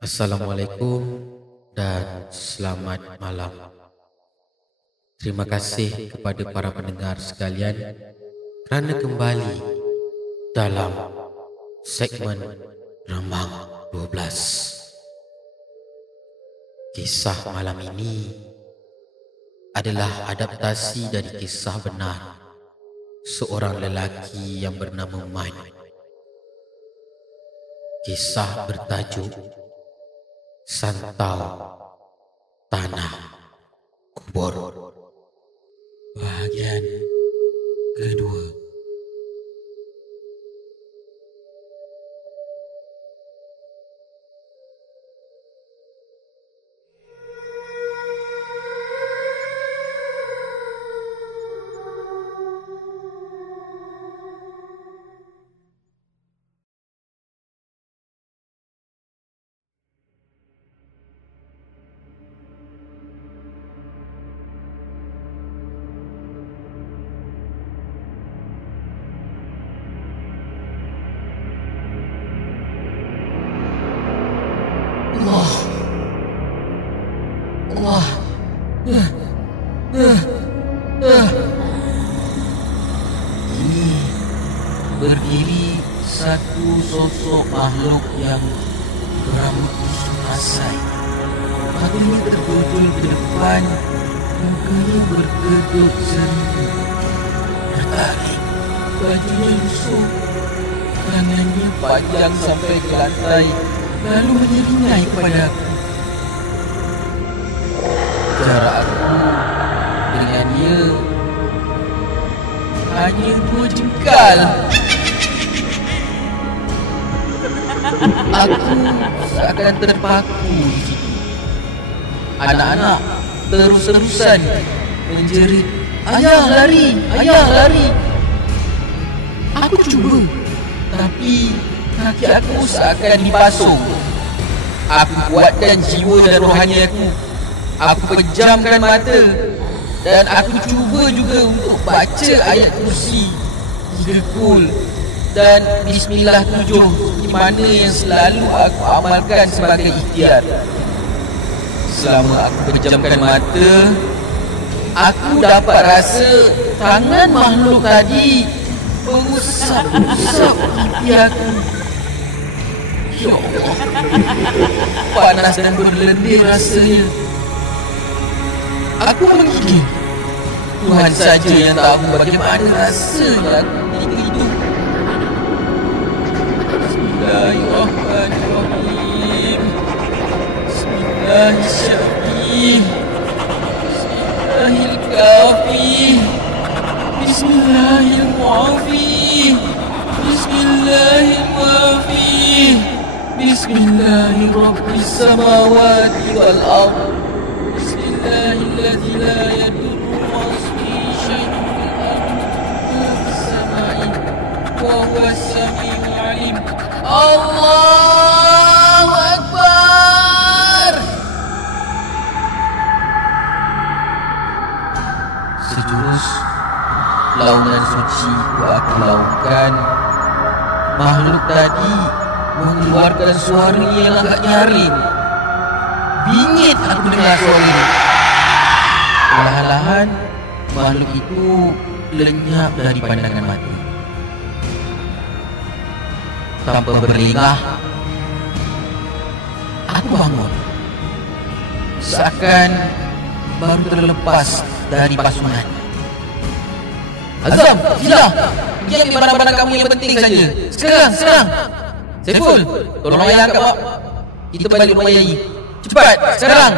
Assalamualaikum dan selamat malam. Terima kasih kepada para pendengar sekalian kerana kembali dalam segmen Rembang 12. Kisah malam ini adalah adaptasi dari kisah benar seorang lelaki yang bernama Mike. Kisah bertajuk Santau Tanah Kubur, bahagian kedua. Allah. Ini berdiri satu sosok makhluk yang berambut asai. Matanya tertutul ke depan, mukanya berkedut seni. Tertarik, bajunya lusuh, tangannya panjang sampai ke lantai, lalu menyeringai kepada aku. Jarak aku dengan dia hanya 2 jengkal. Aku seakan terpaku di situ. Anak-anak terus-terusan menjerit, "Ayah lari! Ayah lari!" Aku cuba, tapi kaki aku seakan dipasung. Aku kuatkan jiwa dan rohani aku. Aku pejamkan mata dan aku cuba juga untuk baca ayat kursi 3 kul dan Bismillah 7 di mana yang selalu aku amalkan sebagai ikhtiar. Selama aku pejamkan mata, aku dapat rasa tangan makhluk tadi mengusap-usap pipi aku. Ya Allah, panas dan berlendir rasanya. Aku menggigil. Tuhan saja yang tahu bagaimana rasanya aku ketika itu. Bismillahirrahmanirrahim. Bismillahirrahmanirrahim. Bismillahirrahmanirrahim. Bismillahirrahmanirrahim. Bismillahirrahmanirrahim. Bismillahirrahmanirrahim. Samawati wal ardh. الذي لا يضر مع اسمه شيء في الأرض ولا في السماء وهو السميع العليم. الله أكبر. Sejurus launan suci aku laungkan. Makhluk tadi mengeluarkan suara yang agak nyaring. Bingit aku dengar suara ini. Perlahan-lahan makhluk itu lenyap dari pandangan mata. Tanpa berlengah, aku bangun. Seakan baru terlepas dari pasungan. Azam, sila. Pergi ambil barang-barang kamu yang penting saja. Sekarang. Saiful, tolong ayah angkat mak. Kita balik rumah Yai. Cepat, sekarang.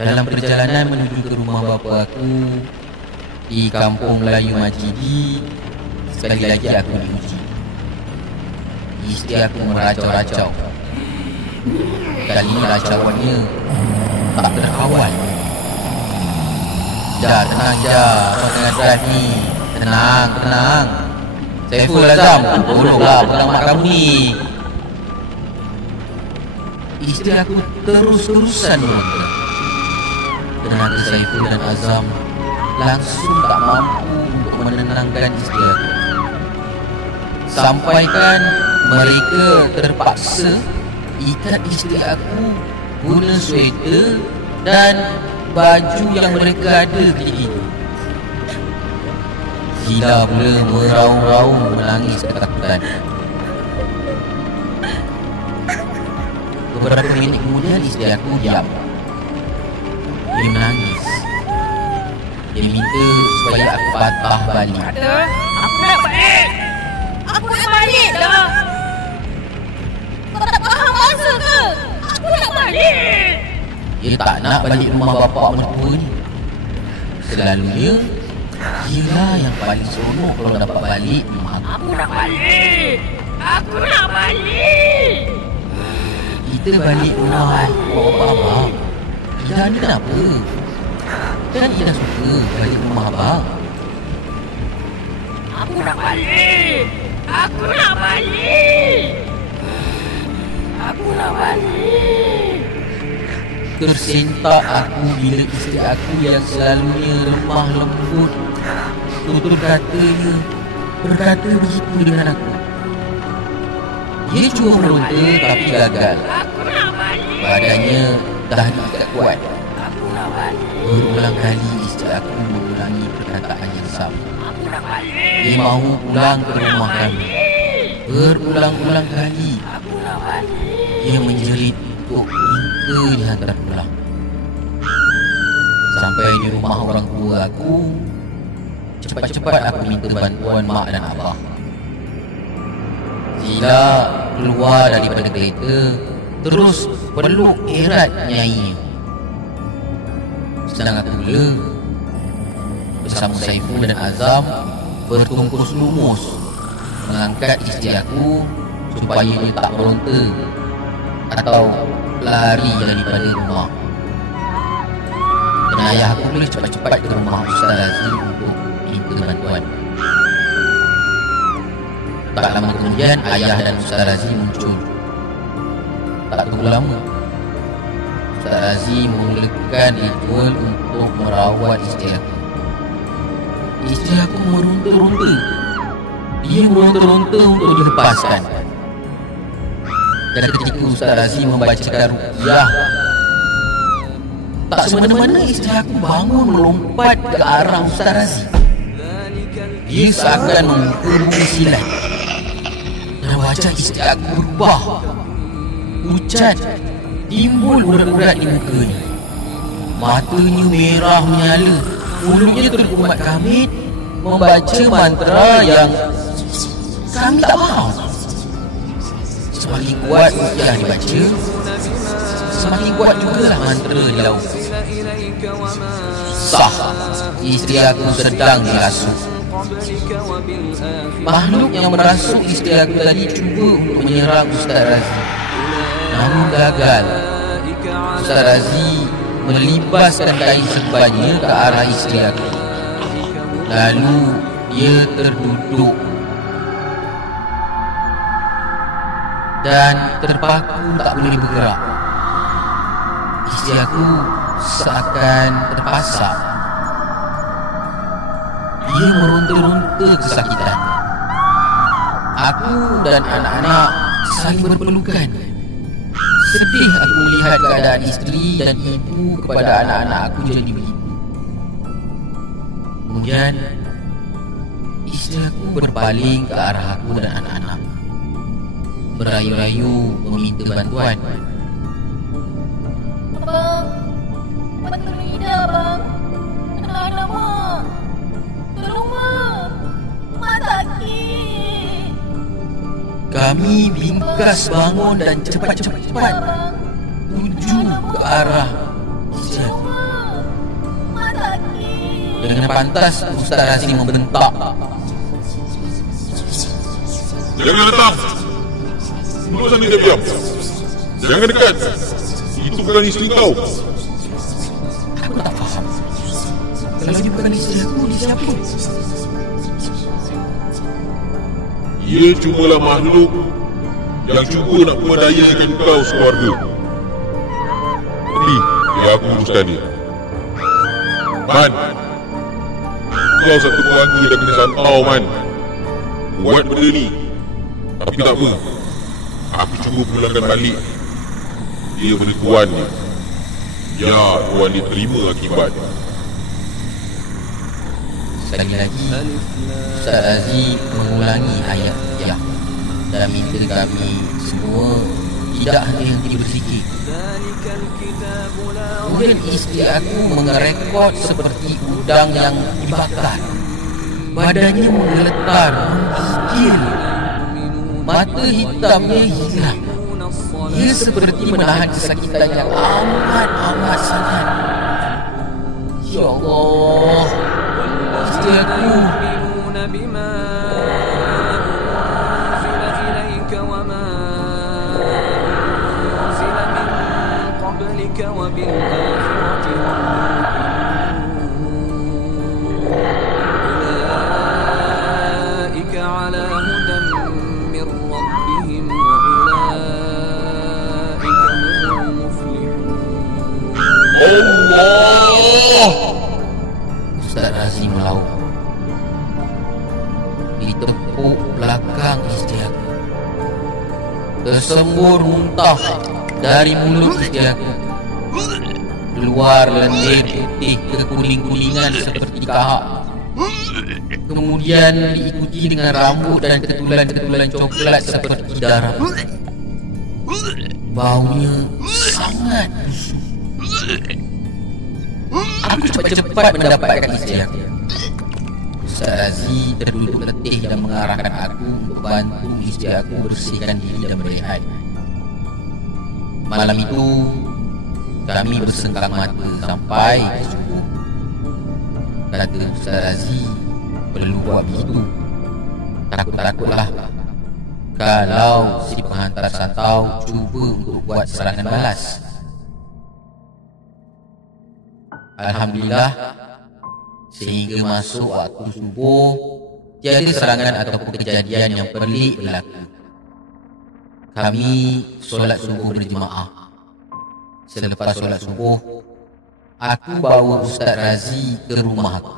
Dalam perjalanan menuju ke rumah bapa aku di kampung Melayu Majidi, sekali lagi aku diuji. Isteri aku meracau-racau. Kali ini racauannya tak terkawal. Dah, tenang je, orang tengah drive ni. Tenang. Saiful, Azam, tolonglah pegang mak kamu ni. Isteri aku terus-terusan meronta. Tenaga Saiful dan Azam langsung tak mampu untuk menenangkan isteri aku. Sampaikan mereka terpaksa ikat isteri aku guna sweater dan baju yang mereka ada ketika itu. Zila pula meraung-raung menangis ketakutan. Beberapa minit kemudian isteri aku diam. Dia menangis. Dia minta supaya aku patah balik. Ada, aku nak balik. Aku nak balik dah. Kau tak faham masa ke? Aku nak balik. Dia tak nak balik rumah bapa mertua ni. Selalunya dialah yang paling seronok kalau dapat balik rumah. Aku nak balik. Aku nak balik. Kita balik rumah bapa abang. Ida ni kenapa? Kan Ida suka balik rumah abang. Aku nak balik. Aku nak balik. Aku nak balik. Tersentak aku bila isteri aku yang selalunya lemah lembut tutur katanya berkata begitu dengan aku. Dia cuba meronta tapi gagal. Aku nak balik. Badannya dah tidak kuat. Aku nak balik. Berulang kali isteri aku mengulangi perkataan yang sama. Aku nak balik. Dia mahu pulang ke rumah kami. Berulang-ulang kali Aku nak balik. dia menjerit untuk minta dihantar pulang. Sampai di rumah orang tua aku, cepat-cepat aku minta bantuan mak dan abah. Zila keluar daripada kereta, terus peluk erat nyainya. Sedang aku pula bersama Saiful dan Azam bertungkus lumus mengangkat isteri aku supaya dia tak meronta atau lari daripada rumah. Dan ayah aku pula cepat-cepat ke rumah Ustaz Azim untuk minta bantuan. Tak lama kemudian ayah dan Ustaz Azim muncul. Tak tunggu lama, Ustaz Azim memulakan ritual untuk merawat isteri aku. Isteri aku meronta-ronta. Dia meronta-ronta untuk dilepaskan. Dan ketika Ustaz Azim membacakan ruqyah, tak semena-mena isteri aku bangun melompat ke arah Ustaz Azim. Dia seakan membuka bumi silat. Dan wajah isteri aku berubah. Pucat, timbul urat-urat di mukanya. Matanya merah menyala. Mulutnya terkumat kamit membaca mantra yang kami tak faham. Semakin kuat ruqyah dibaca, semakin kuat jugalah mantra dilaut. Sah, isteri aku sedang dirasuk. Makhluk yang merasuk isteri aku tadi cuba untuk menyerang Ustaz Razi, namun gagal. Ustaz Razi melibaskan kain serbannya ke arah isteri aku. Lalu dia terduduk dan terpaku tak boleh bergerak. Isteri aku seakan terpasak. Dia meronta-ronta kesakitan. Aku dan anak-anak saling berpelukan. Sedih aku melihat keadaan isteri dan ibu kepada anak-anak aku jadi begitu. Kemudian isteri aku berpaling ke arah aku dan anak-anak, berayu-rayu meminta bantuan. Abang, bantu Ida, abang. Anak-anak mak. Tolong mak. Mak sakit. Kami bingkas bangun dan cepat-cepat tuju ke arah isteri aku. Mak sakit. Dengan pantas Ustaz Razim membentak, Jangan datang. Duduk sana dia diam. Jangan dekat. Itu bukan isteri kau. aku tak faham. Kalau dia bukan isteri aku, dia siapa? Ia cubalah makhluk yang cuba nak memberdayakan kau sekeluarga. Tapi biar aku uruskan dia. Man, Kau satu keluarga dah kena santau, Man. Buat benda ni. Tapi tak apa. Aku cuba pulangkan balik. Dia pada tuan ni. Ya, tuan dia terima akibatnya. Sekali lagi, Ustaz Razi mengulangi ayat ya dan minta kami semua tidak henti berfikir. Kemudian isteri aku mengerekod seperti udang yang dibakar. Badannya menggeletar, menggigil. Mata hitamnya hilang. Ia seperti menahan kesakitan yang amat sangat. Ya Allah, isteri aku. Allah! Ustaz Razi melaut. Ditepuk belakang isteri aku. Tersembur muntah dari mulut isteri aku. Keluar lendir putih kekuning-kuningan seperti kahak. Kemudian diikuti dengan rambut dan ketulan-ketulan coklat seperti darah. Baunya sangat busuk. Aku cepat-cepat mendapatkan isteri aku. Ustaz Razi terduduk letih dan mengarahkan aku untuk bantu isteri aku bersihkan diri dan berehat. Malam itu kami bersengkang mata sampai subuh. Kata Ustaz Razi, perlu buat begitu. Takut-takutlah kalau si penghantar santau cuba untuk buat serangan balas. Alhamdulillah, sehingga masuk waktu subuh, tiada serangan ataupun kejadian yang pelik berlaku. Kami solat subuh berjemaah. Selepas solat subuh, aku bawa Ustaz Razi ke rumah aku.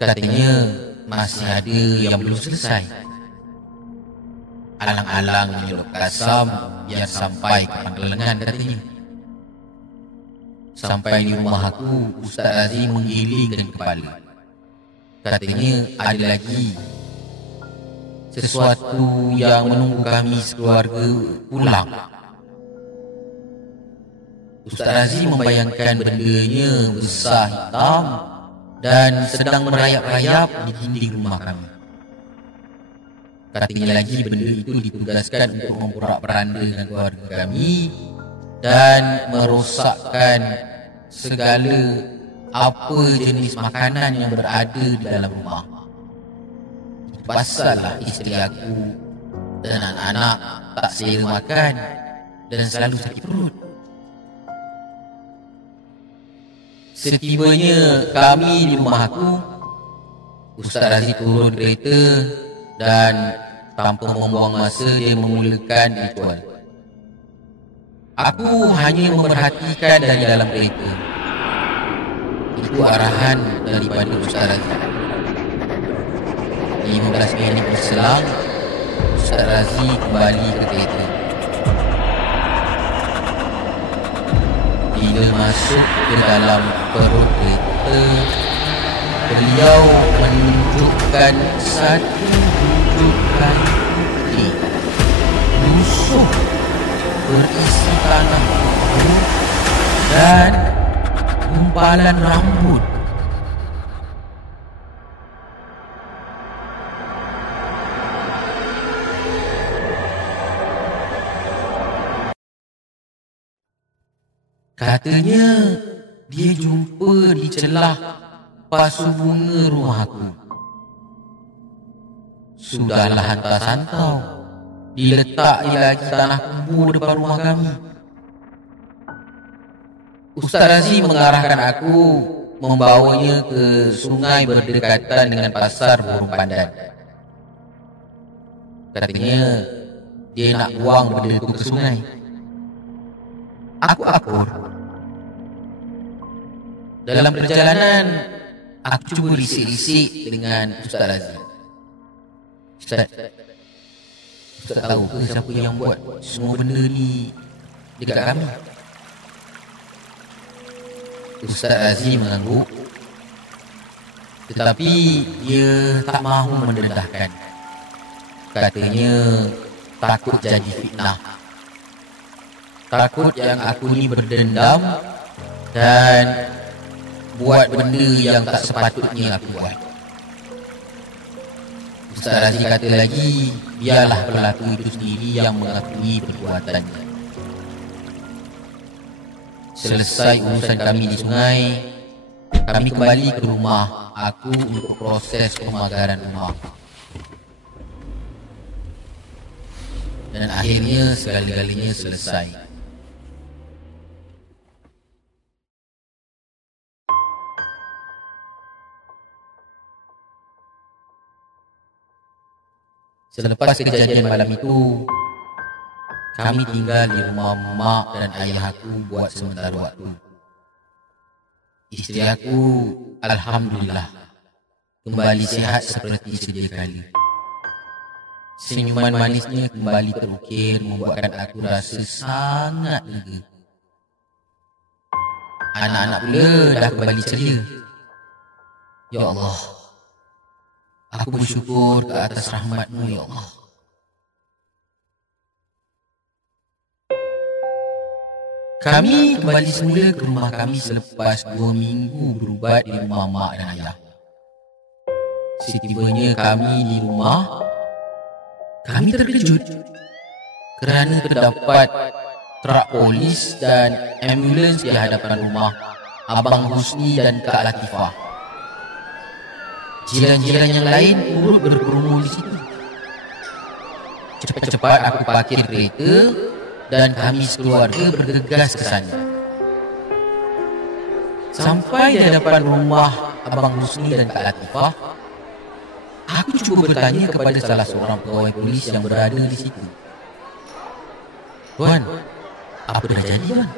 Katanya masih ada yang belum selesai. Alang-alang menyelok kasam biar sampai ke panggelengan, katanya. Sampai di rumah aku, Ustaz Razi menggilingkan kepala. Katanya ada lagi sesuatu yang menunggu kami sekeluarga pulang. Ustaz Razi membayangkan bendanya besar hitam dan sedang merayap-rayap di dinding rumah kami. Katanya lagi benda itu ditugaskan untuk memporak-peranda dengan keluarga kami dan merosakkan segala apa jenis makanan yang berada di dalam rumah. Pasallah isteri aku dan anak-anak tak selera makan dan selalu sakit perut. Setibanya kami di rumah aku, Ustaz Razi turun kereta dan tanpa membuang masa dia memulakan ritual. Aku hanya memerhatikan dari dalam kereta. Itu arahan daripada Ustaz Razi. 15 minit berselang, Ustaz Razi kembali ke kereta. Bila masuk ke dalam perut kereta, beliau menunjukkan satu rujukan putih lusuh berisi tanah putih dan gumpalan rambut. Katanya dia jumpa di celah pasu bunga rumah aku. Sudahlah hantar santau, diletak lagi tanah kubur depan rumah kami. Ustaz Razi mengarahkan aku membawanya ke sungai berdekatan dengan pasar burung pandan. Katanya dia nak buang benda itu ke sungai. Aku akur. Dalam perjalanan, aku cuba risik-risik dengan Ustaz Razif. Ustaz tahu ke siapa yang buat semua benda ni dekat kami? Ustaz Razif mengangguk, tetapi dia tak mahu mendedahkan. Katanya takut jadi fitnah. Takut yang aku ni berdendam dan buat benda yang tak sepatutnya aku buat. Ustaz Razif kata lagi, biarlah pelaku itu sendiri yang mengakui perbuatannya. Selesai urusan kami di sungai, kami kembali ke rumah aku untuk proses pemagaran rumah. Dan akhirnya segala-galanya selesai. Selepas kejadian malam itu, kami tinggal di rumah mak dan ayah aku buat sementara waktu. Isteri aku, alhamdulillah, kembali sihat seperti sedia kali. Senyuman manisnya kembali terukir membuatkan aku rasa sangat lega. Anak-anak pula dah kembali ceria. Ya Allah, aku bersyukur ke atas rahmat-Mu, Ya Allah. Kami kembali semula ke rumah kami selepas 2 minggu berubat di rumah mak dan ayah. Setibanya kami di rumah, kami terkejut kerana terdapat truk polis dan ambulans di hadapan rumah Abang Husni dan Kak Latifah. Jiran-jiran yang lain turut berkerumun di situ. Cepat-cepat aku parkir kereta dan kami sekeluarga bergegas ke sana. Sampai di hadapan rumah Abang Husni dan Kak Latifah, aku cuba bertanya kepada salah seorang pegawai polis yang berada di situ. Tuan, apa dah jadi, Tuan?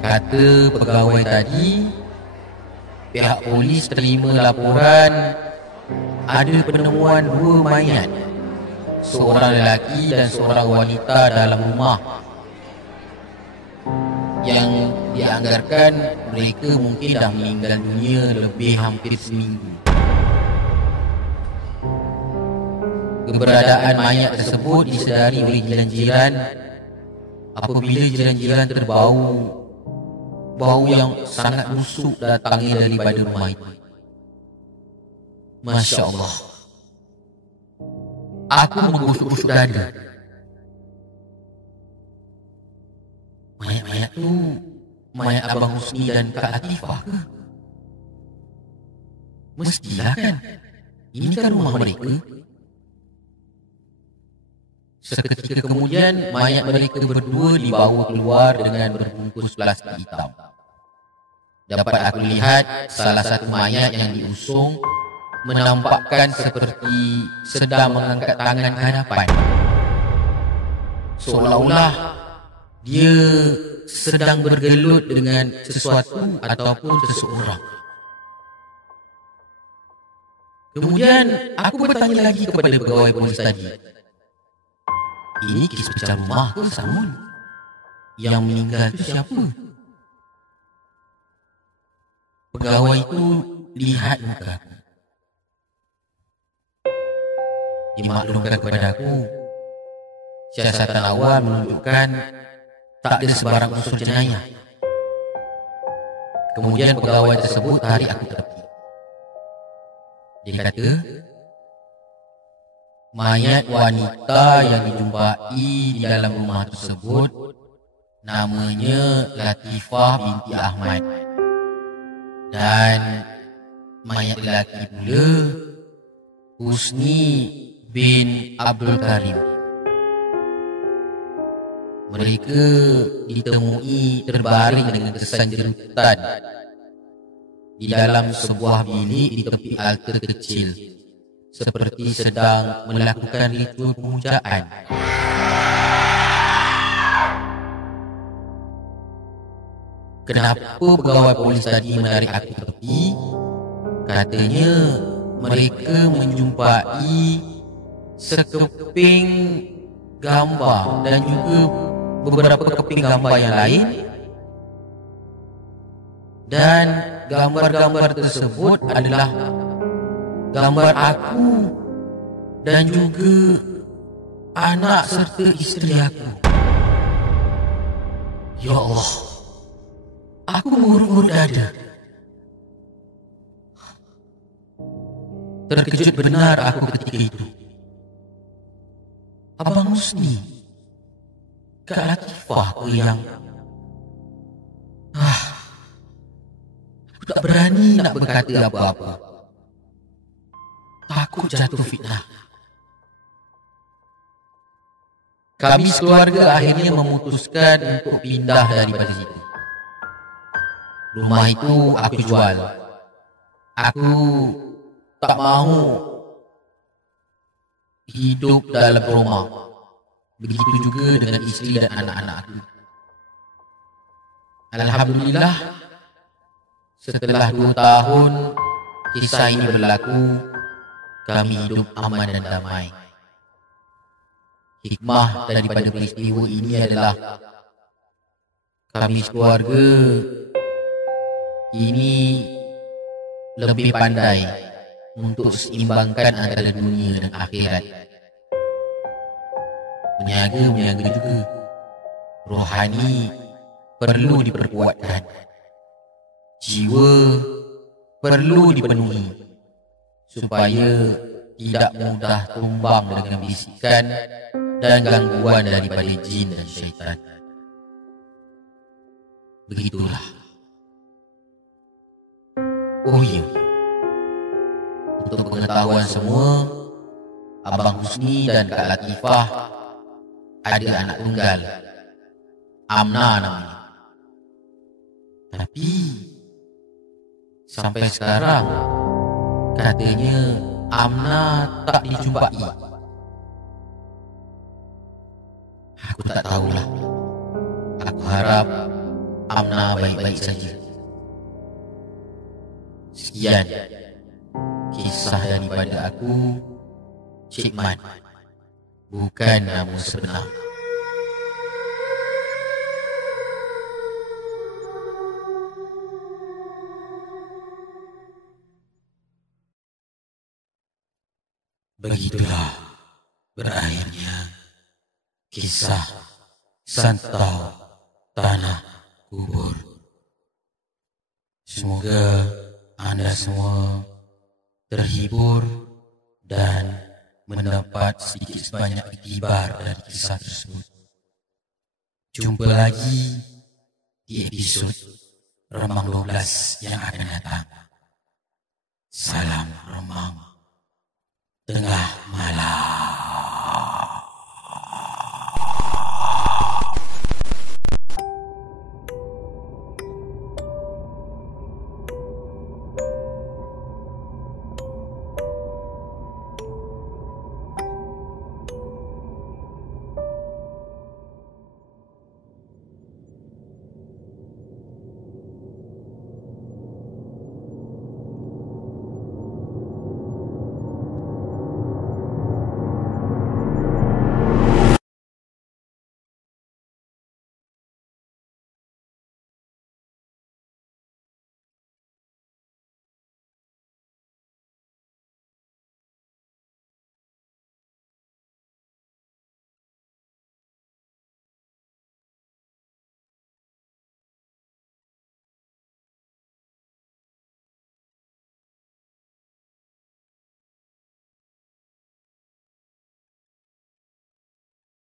Kata pegawai tadi, pihak polis terima laporan ada penemuan 2 mayat, seorang lelaki dan seorang wanita dalam rumah, yang dianggarkan mereka mungkin dah meninggal dunia lebih hampir seminggu. Keberadaan mayat tersebut disedari oleh jiran-jiran apabila jiran-jiran terbau bau yang sangat busuk datangnya daripada rumah itu. Masya Allah, aku menggusuk-gusuk dada. Mayat-mayat tu mayat Abang Husni dan Kak Latifah ke? Mestilah kan? Ini kan rumah mereka. Seketika kemudian mayat mereka berdua dibawa keluar dengan berbungkus plastik hitam. Dapat aku lihat salah satu mayat yang diusung menampakkan seperti sedang mengangkat tangan ke hadapan, seolah-olah dia sedang bergelut dengan sesuatu ataupun seseorang. Kemudian aku bertanya lagi kepada pegawai polis tadi, ini kes pecah rumah ke Samun? Yang meninggal itu siapa? Pegawai itu lihat muka aku. Dia maklumkan kepada aku, siasatan awal menunjukkan tak ada sebarang unsur jenayah. Kemudian pegawai tersebut tarik aku tepi. Dia kata, mayat wanita yang dijumpai di dalam rumah tersebut namanya Latifah binti Ahmad, dan mayat lelaki pula Husni bin Abdul Karim. Mereka ditemui terbaring dengan kesan jerutan di dalam sebuah bilik di tepi altar kecil, seperti sedang melakukan ritual pemujaan. kenapa pegawai polis tadi menarik aku ke tepi. Katanya mereka menjumpai sekeping gambar dan juga beberapa keping gambar yang lain, dan gambar-gambar tersebut adalah gambar aku dan juga anak serta isteri aku. Ya Allah, aku mengurut-urut dada. Terkejut benar aku ketika itu. Abang Husni, Kak Latifah ke yang... Aku tak berani nak berkata apa-apa. Takut jatuh fitnah. Kami sekeluarga akhirnya memutuskan untuk pindah daripada situ. Rumah itu aku jual. Aku tak mahu hidup dalam rumah. Begitu juga dengan isteri dan anak-anak aku. Alhamdulillah, setelah 2 tahun kisah ini berlaku, kami hidup aman dan damai. Hikmah daripada peristiwa ini adalah kami keluarga ini lebih pandai untuk seimbangkan antara dunia dan akhirat. Menjaga juga. Rohani perlu diperkuatkan. Jiwa perlu dipenuhi supaya tidak mudah tumbang dengan bisikan dan gangguan daripada jin dan syaitan. Begitulah. Oh iya, untuk pengetahuan semua, Abang Husni dan Kak Latifah ada anak tunggal, Amna namanya. Tapi sampai sekarang katanya Amna tak dijumpai. Aku tak tahulah. Aku harap Amna baik-baik saja. Sekian kisah daripada aku, Cik Man. Bukan nama sebenar. Begitulah berakhirnya kisah Santau Tanah Kubur. Semoga anda semua terhibur dan mendapat sedikit sebanyak iktibar dari kisah tersebut. Jumpa lagi di episod Remang 12 yang akan datang. Salam Remang Tengah Malam.